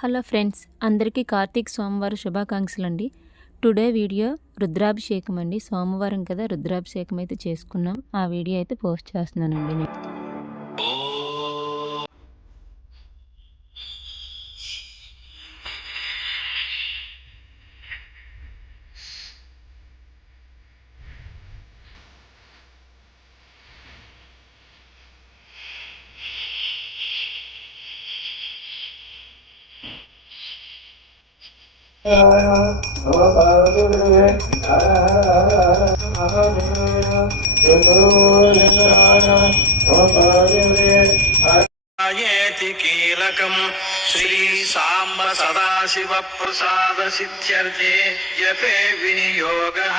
Hello friends అందరికీ కార్తీక్ సోమవారం శుభాకాంక్షలు అండి టుడే వీడియో రుద్రాభిషేకం అండి. సోమవారం కదా రుద్రాభిషేకం అయితే చేసుకున్నాం. ఆ వీడియో అయితే పోస్ట్ చేస్తున్నానండి నేను. कीलकम् श्रीसाम्ब सदाशिवप्रसादसिद्ध्यर्थे जपे विनियोगः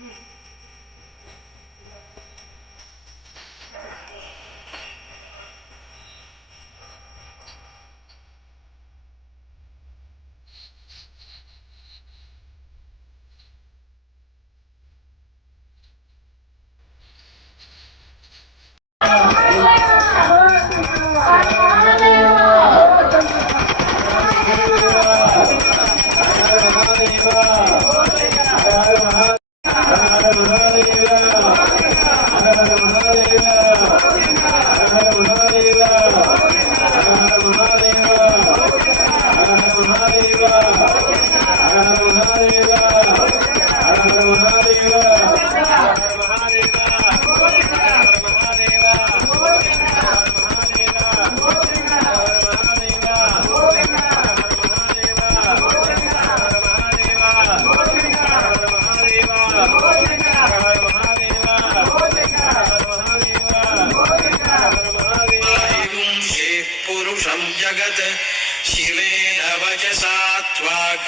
Mm-hmm.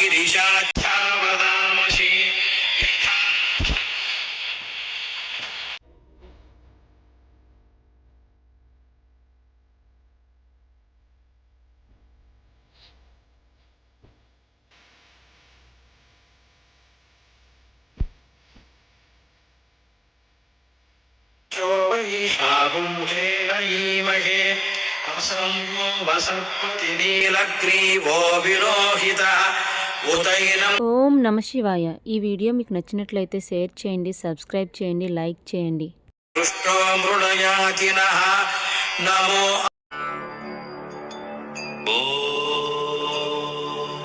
गिरिशाच्छावदामसि ीमहे वसत्पतिनीलग्रीवो विलोहितः ఓం నమ శివాయ. ఈ వీడియో మీకు నచ్చినట్లయితే షేర్ చేయండి సబ్స్క్రైబ్ చేయండి లైక్ చేయండి. నమో ఓ